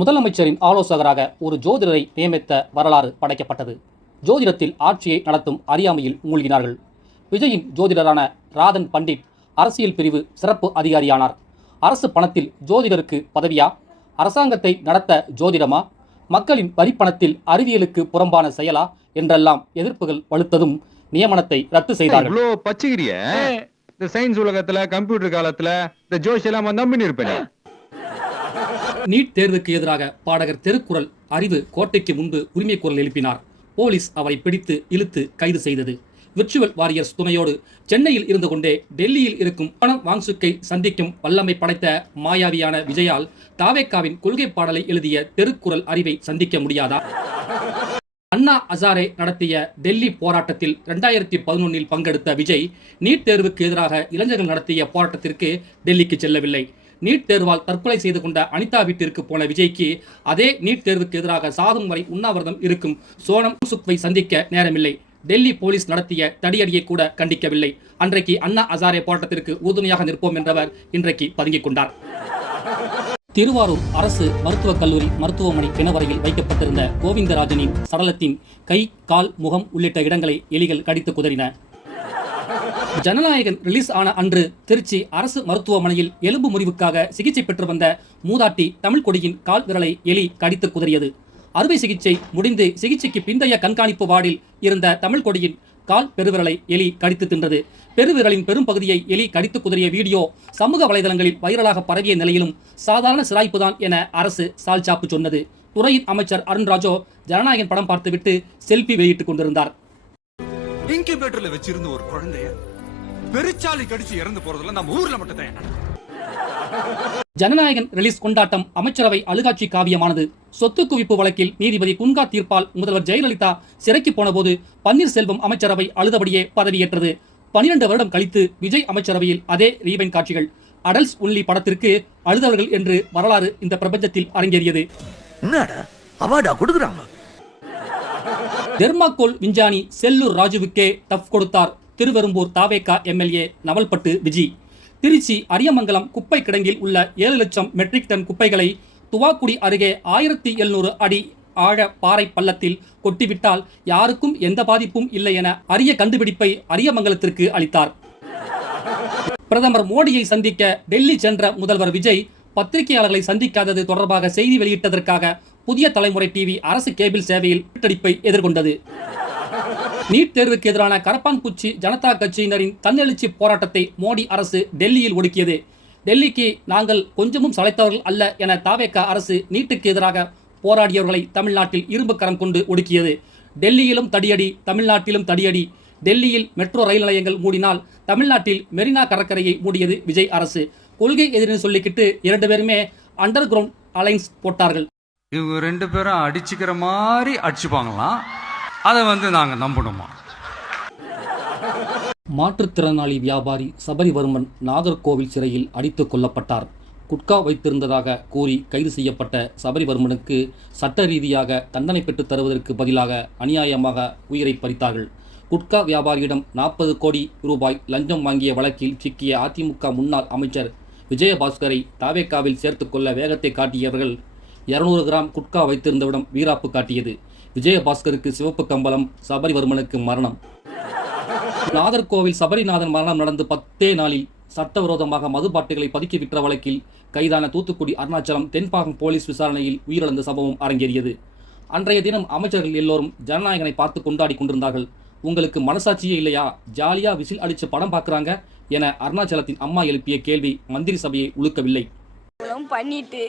முதலமைச்சரின் ஆலோசகராக ஒரு ஜோதிடரை நியமித்த வரலாறு படைக்கப்பட்டது. ஜோதிடத்தில் ஆட்சியை நடத்தும் அறியாமையில் மூழ்கினார்கள். விஜயின் ஜோதிடரான ராதன் பண்டிட் அரசியல் பிரிவு சிறப்பு அதிகாரியானார். அரசு பணத்தில் ஜோதிடருக்கு பதவியா? அரசாங்கத்தை நடத்த ஜோதிடமா? மக்களின் வரிப்பணத்தில் அறிவியலுக்கு புறம்பான செயலா என்றெல்லாம் எதிர்ப்புகள் வலுத்ததும் நியமனத்தை ரத்து செய்தார்கள். இந்த சயின்ஸ் உலகத்துல கம்ப்யூட்டர் காலத்துல இந்த ஜோஷியெல்லாம் நம்பின்னு இருப்பேன். நீட் தேர்வுக்கு எதிராக பாடகர் திருக்குறள் அறிவு கோட்டைக்கு முன்பு உரிமை குரல் எழுப்பினார். போலீஸ் அவரை பிடித்து இழுத்து கைது செய்தது. விர்ச்சுவல் வாரியர்ஸ் துணையோடு சென்னையில் இருந்து கொண்டே டெல்லியில் இருக்கும் பணம் வாங்சுக்கை சந்திக்கும் வல்லமை படைத்த மாயாவியான விஜயால் தாவேக்காவின் கொள்கை பாடலை எழுதிய திருக்குறள் அறிவை சந்திக்க முடியாதா? அண்ணா ஹசாரே நடத்திய டெல்லி போராட்டத்தில் 2011 பங்கெடுத்த விஜய் நீட் தேர்வுக்கு எதிராக இளைஞர்கள் நடத்திய போராட்டத்திற்கு டெல்லிக்கு செல்லவில்லை. நீட் தேர்வால் தற்கொலை செய்து கொண்ட அனிதா வீட்டிற்கு போன விஜய்க்கு அதே நீட் தேர்வுக்கு எதிராக சாகும் வரை உண்ணாவிரதம் இருக்கும் சோனம் சுக்வை சந்திக்க நேரமில்லை. டெல்லி போலீஸ் நடத்திய தடியடியை கூட கண்டிக்கவில்லை. அன்றைக்கு அண்ணா ஹசாரே போராட்டத்திற்கு உறுதுணையாக நிற்போம் என்றவர் இன்றைக்கு பதுங்கிக் கொண்டார். திருவாரூர் அரசு மருத்துவக் கல்லூரி மருத்துவமனை பிணவரையில் வைக்கப்பட்டிருந்த கோவிந்தராஜனின் சடலத்தின் கை, கால், முகம் உள்ளிட்ட இடங்களை எலிகள் கடித்து குதறின. ஜனநாயகன் ரிலீஸ் ஆன அன்று திருச்சி அரசு மருத்துவமனையில் எலும்பு முறிவுக்காக சிகிச்சை பெற்று வந்த மூதாட்டி தமிழ் கொடியின் கால் விரலை எலி கடித்து குதறியது. அறுவை சிகிச்சை முடிந்து சிகிச்சைக்கு பிந்தைய கண்காணிப்பு வார்டில் இருந்த தமிழ் கொடியின் கால் பெருவிரலை எலி கடித்து தின்றது. பெருவிரலின் பெரும் பகுதியை எலி கடித்து குதறிய வீடியோ சமூக வலைதளங்களில் வைரலாக பரவிய நிலையிலும் சாதாரண சிராய்ப்புதான் என அரசு சால்சாப்பு சொன்னது. துறையின் அமைச்சர் அருண்ராஜோ ஜனநாயகன் படம் பார்த்துவிட்டு செல்ஃபி வெளியிட்டுக் கொண்டிருந்தார். இன்குபேட்டர்ல வச்சிருந்த ஒரு குழந்தைய பெருச்சாலி கடிச்சு இறந்து போறதுல நம்ம ஊர்ல மட்டும் தான். ஜனநாயகன் ரிலீஸ் கொண்டாட்டம் அமைச்சரவை அழுகாட்சி காவியமானது. சொத்து குவிப்பு வழக்கில் நீதிபதி குன்கா தீர்ப்பால் முதல்வர் ஜெயலலிதா சிறைக்கு போன போது பன்னீர்செல்வம் அமைச்சரவை அழுதபடியே பதவியேற்றது. 12 வருடம் கழித்து விஜய் அமைச்சரவையில் அதே ரீவைன் காட்சிகள். அடல்ஸ் ஒன்லி படத்திற்கு அழுதவர்கள் என்று வரலாறு இந்த பிரபஞ்சத்தில் அரங்கேறியது. தெர்மாக்கோல் விஞ்ஞானி செல்லூர் ராஜுவுக்கே டஃப் கொடுத்தார் திருவெரும்பூர் தாவேகா எம்எல்ஏ நவல்பட்டு விஜி. திருச்சி அரியமங்கலம் குப்பை கிடங்கில் உள்ள 7 லட்சம் மெட்ரிக் டன் குப்பைகளை துவாக்குடி அருகே 1700 அடி ஆழ பாறை பள்ளத்தில் கொட்டிவிட்டால் யாருக்கும் எந்த பாதிப்பும் இல்லை என அரிய கண்டுபிடிப்பை அரியமங்கலத்திற்கு அளித்தார். பிரதமர் மோடியை சந்திக்க டெல்லி சென்ற முதல்வர் விஜய் பத்திரிகையாளர்களை சந்திக்காதது தொடர்பாக செய்தி வெளியிட்டதற்காக புதிய தலைமுறை டிவி அரசு கேபிள் சேவையில் விட்டடிப்பை எதிர்கொண்டது. நீட் தேர்வுக்கு எதிரான கரப்பான்பூச்சி ஜனதா கட்சியினரின் தன்னெழுச்சி போராட்டத்தை மோடி அரசு டெல்லியில் ஒடுக்கியது. டெல்லிக்கு நாங்கள் கொஞ்சமும் சளைத்தவர்கள் அல்ல என தாவேகா அரசு நீட்டுக்கு எதிராக போராடியவர்களை தமிழ்நாட்டில் இரும்பு கரம் கொண்டு ஒடுக்கியது. டெல்லியிலும் தடியடி, தமிழ்நாட்டிலும் தடியடி. டெல்லியில் மெட்ரோ ரயில் நிலையங்கள் மூடினால் தமிழ்நாட்டில் மெரினா கடற்கரையை மூடியது விஜய் அரசு. கொள்கை எதிரின்னு சொல்லிக்கிட்டு 2 பேருமே அண்டர் கிரவுண்ட் அலைன்ஸ் போட்டார்கள். இவங்க 2 பேரும் அடிச்சுக்கிற மாதிரி அடிச்சுப்பாங்களாம். அதை நாங்க நம்பணுமா? மாற்றுத்திறனாளி வியாபாரி சபரிவர்மன் நாகர்கோவில் சிறையில் அடித்துக் கொல்லப்பட்டார். குட்கா வைத்திருந்ததாக கூறி கைது செய்யப்பட்ட சபரிவர்மனுக்கு சட்ட ரீதியாக தண்டனை பெற்றுத் தருவதற்கு பதிலாக அநியாயமாக உயிரை பறித்தார்கள். குட்கா வியாபாரியிடம் 40 கோடி ரூபாய் லஞ்சம் வாங்கிய வழக்கில் சிக்கிய அதிமுக முன்னாள் அமைச்சர் விஜயபாஸ்கரை தாவேக்காவில் சேர்த்துக்கொள்ள வேகத்தை காட்டியவர்கள் 200 கிராம் குட்கா வைத்திருந்தவிடம் வீராப்பு காட்டியது. விஜயபாஸ்கருக்கு சிவப்பு கம்பளம், சபரிவர்மனுக்கு மரணம். நாகர்கோவில் சபரிநாதன் மரணம் நடந்து 10 நாளில் சட்டவிரோதமாக மதுபாட்டிகளை பதுக்கி விற்ற வழக்கில் கைதான தூத்துக்குடி அருணாச்சலம் தென்பாகம் போலீஸ் விசாரணையில் உயிரிழந்த சம்பவம் அரங்கேறியது. அன்றைய தினம் அமைச்சர்கள் எல்லோரும் ஜனநாயகனை பார்த்து கொண்டாடி கொண்டிருந்தார்கள். உங்களுக்கு மனசாட்சியே இல்லையா, ஜாலியா விசில் அடிச்சு படம் பார்க்குறாங்க என அருணாச்சலத்தின் அம்மா எழுப்பிய கேள்வி மந்திரி சபையை உழுக்கவில்லை. பண்ணிட்டு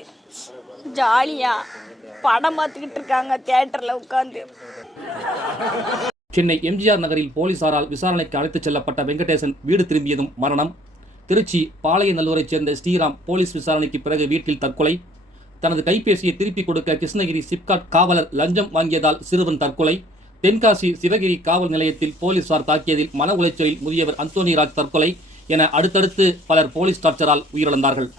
ஜாலியா படம் பார்த்துக்கிட்டு இருக்காங்க தியேட்டர்ல உட்கார்ந்து. சென்னை எம்ஜிஆர் நகரில் போலீசாரால் விசாரணைக்கு அழைத்துச் செல்லப்பட்ட வெங்கடேசன் வீடு திரும்பியதும் மரணம். திருச்சி பாளையநல்லூரைச் சேர்ந்த ஸ்ரீராம் போலீஸ் விசாரணைக்கு பிறகு வீட்டில் தற்கொலை. தனது கைபேசியை திருப்பிக் கொடுக்க கிருஷ்ணகிரி சிப்காட் காவலர் லஞ்சம் வாங்கியதால் சிறுவன் தற்கொலை. தென்காசி சிவகிரி காவல் நிலையத்தில் போலீசார் தாக்கியதில் மன உளைச்சலில் முதியவர் அந்தோனிராஜ் தற்கொலை என அடுத்தடுத்து பலர் போலீஸ் டார்ச்சரால் உயிரிழந்தார்கள்.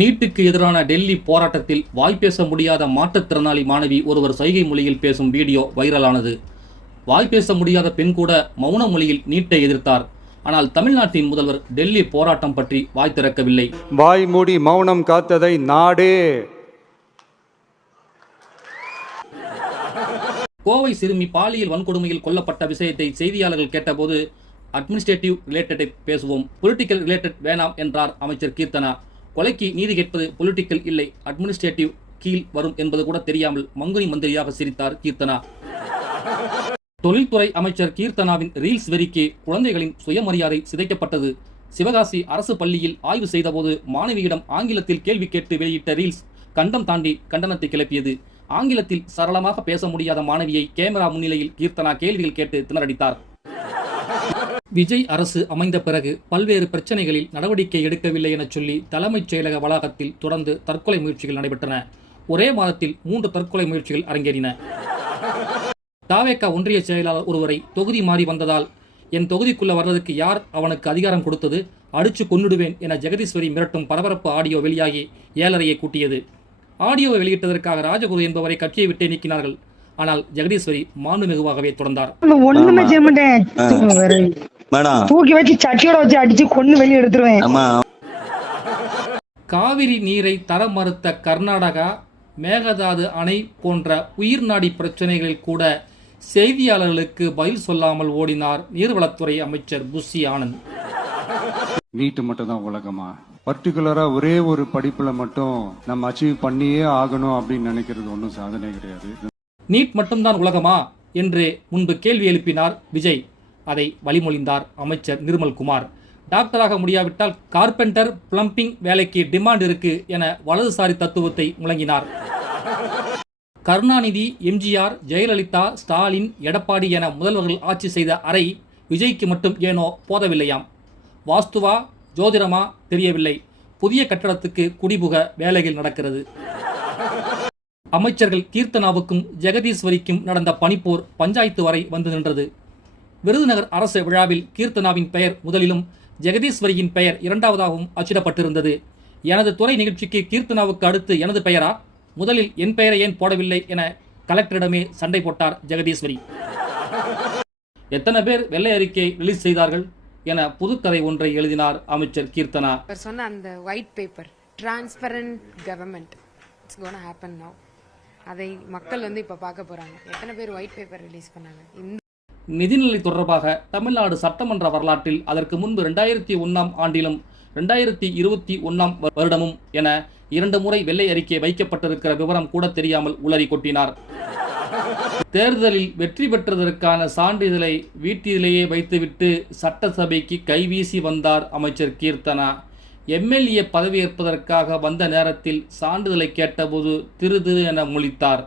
நீட்டுக்கு எதிரான டெல்லி போராட்டத்தில் வாய்ப்பேச முடியாத மாற்றுத்திறனாளி மாணவி ஒருவர் சைகை மொழியில் பேசும் வீடியோ வைரலானது. வாய்ப்பேச முடியாத பெண் கூட மௌன மொழியில் நீட்டை எதிர்த்தார். ஆனால் தமிழ்நாட்டின் முதல்வர் டெல்லி போராட்டம் பற்றி வாய் திறக்கவில்லை. வாய் மூடி மௌனம் காத்ததை நாடே. கோவை சிறுமி பாலியல் வன்கொடுமையில் கொல்லப்பட்ட விஷயத்தை செய்தியாளர்கள் கேட்டபோது அட்மினிஸ்ட்ரேட்டிவ் ரிலேட்டடை பேசுவோம், பொலிட்டிக்கல் ரிலேட்டட் வேணாம் என்றார் அமைச்சர் கீர்த்தனா. கொலைக்கு நீதி கேட்பது பொலிட்டிக்கல் இல்லை, அட்மினிஸ்ட்ரேட்டிவ் கீழ் வரும் என்பது கூட தெரியாமல் மங்குனி மந்திரியாக சிரித்தார் கீர்த்தனா. தொழில்துறை அமைச்சர் கீர்த்தனாவின் ரீல்ஸ் வெறிக்கு குழந்தைகளின் சுயமரியாதை சிதைக்கப்பட்டது. சிவகாசி அரசு பள்ளியில் ஆய்வு செய்தபோது மாணவியிடம் ஆங்கிலத்தில் கேள்வி கேட்டு வெளியிட்ட ரீல்ஸ் கண்டம் தாண்டி கண்டனத்தை கிளப்பியது. ஆங்கிலத்தில் சரளமாக பேச முடியாத மாணவியை கேமரா முன்னிலையில் கீர்த்தனா கேள்விகள் கேட்டு திணறடித்தார். விஜய் அரசு அமைந்த பிறகு பல்வேறு பிரச்சனைகளில் நடவடிக்கை எடுக்கவில்லை என சொல்லி தலைமைச் செயலக வளாகத்தில் தொடர்ந்து தற்கொலை முயற்சிகள் நடைபெற்றன. ஒரே மாதத்தில் 3 தற்கொலை முயற்சிகள் அரங்கேறின. தாவேகா ஒன்றிய செயலாளர் ஒருவரை தொகுதி மாறி வந்ததால் என் தொகுதிக்குள்ள வர்றதுக்கு யார் அவனுக்கு அதிகாரம் கொடுத்தது, அடிச்சு கொன்னுடுவேன் என ஜெகதீஸ்வரி மிரட்டும் பரபரப்பு ஆடியோ வெளியாகி ஏழரையை கூட்டியது. ஆடியோவை வெளியிட்டதற்காக ராஜகுரு என்பவரை கட்சியை விட்டே நீக்கினார்கள். ஆனால் ஜெகதீஸ்வரி மாண்புமிகுவாகவே தொடர்ந்தார். ஒண்ணுமே செய்ய மாட்டேன், தூக்கி வச்சு சட்டியோட வச்சு அடிச்சு கொன்னு வெளியே எடுத்துருவேன். காவிரி நீரை தர மறுத்த கர்நாடகா, மேகதாது அணை போன்ற உயிர்நாடி பிரச்சனைகளில் கூட செய்தியாளர்களுக்கு பதில் சொல்லாமல் ஓடினார் நீர்வளத்துறை அமைச்சர் புஷி ஆனந்த். நீட்டு மட்டும் தான் உலகமா? பர்டிகுலரா ஒரே ஒரு படிப்புல மட்டும் நம்ம அச்சீவ் பண்ணியே ஆகணும் அப்படின்னு நினைக்கிறது ஒன்றும் சாதனை கிடையாது. நீட் மட்டும்தான் உலகமா என்று முன்பு கேள்வி எழுப்பினார் விஜய். அதை வழிமொழிந்தார் அமைச்சர் நிர்மல்குமார். டாக்டராக முடியாவிட்டால் கார்பெண்டர், பிளம்பிங் வேலைக்கு டிமாண்ட் இருக்கு என வலதுசாரி தத்துவத்தை முழங்கினார். கருணாநிதி, எம்ஜிஆர், ஜெயலலிதா, ஸ்டாலின், எடப்பாடி என முதல்வர்கள் ஆட்சி செய்த அறை விஜய்க்கு மட்டும் ஏனோ போதவில்லையாம். வாஸ்துவா, ஜோதிடமா தெரியவில்லை, புதிய கட்டடத்துக்கு குடிபுக வேலைகள் நடக்கிறது. அமைச்சர்கள் கீர்த்தனாவுக்கும் ஜெகதீஸ்வரிக்கும் நடந்த பனிப்போர் பஞ்சாயத்து வரை வந்து நின்றது. விருதுநகர் அரசு விழாவில் கீர்த்தனாவின் பெயர் முதலிலும் ஜெகதீஸ்வரியின் பெயர் இரண்டாவதாகவும் அச்சிடப்பட்டிருந்தது. எனது துறை நிகழ்ச்சிக்கு கீர்த்தனாவுக்கு அடுத்து எனது பெயரா, முதலில் என் பெயரை ஏன் போடவில்லை என கலெக்டரிடமே சண்டை போட்டார் ஜெகதீஸ்வரி. எத்தனை பேர் வெள்ளை அறிக்கை ரிலீஸ் செய்தார்கள் என புதுக்கதை ஒன்றை எழுதினார் அமைச்சர் கீர்த்தனா. சொன்ன அந்த white paper transparent government it's gonna happen now. அதை மக்கள் இப்ப பார்க்க போறாங்க. எத்தனை பேர் ஒயிட் பேப்பர் ரிலீஸ் பண்ணாங்க? நிதிநிலை தொடர்பாக தமிழ்நாடு சட்டமன்ற வரலாற்றில் அதற்கு முன்பு 2001ஆம் ஆண்டிலும் 2021ஆம் வருடமும் என 2 முறை வெள்ளை அறிக்கை வைக்கப்பட்டிருக்கிற விவரம் கூட தெரியாமல் உளறி கொட்டினார். தேர்தலில் வெற்றி பெற்றதற்கான சான்றிதழை வீட்டிலேயே வைத்துவிட்டு சட்டசபைக்கு கைவீசி வந்தார் அமைச்சர் கீர்த்தனா. எம்எல்ஏ பதவியேற்பதற்காக வந்த நேரத்தில் சான்றிதழை கேட்டபோது திரு என முழித்தார்.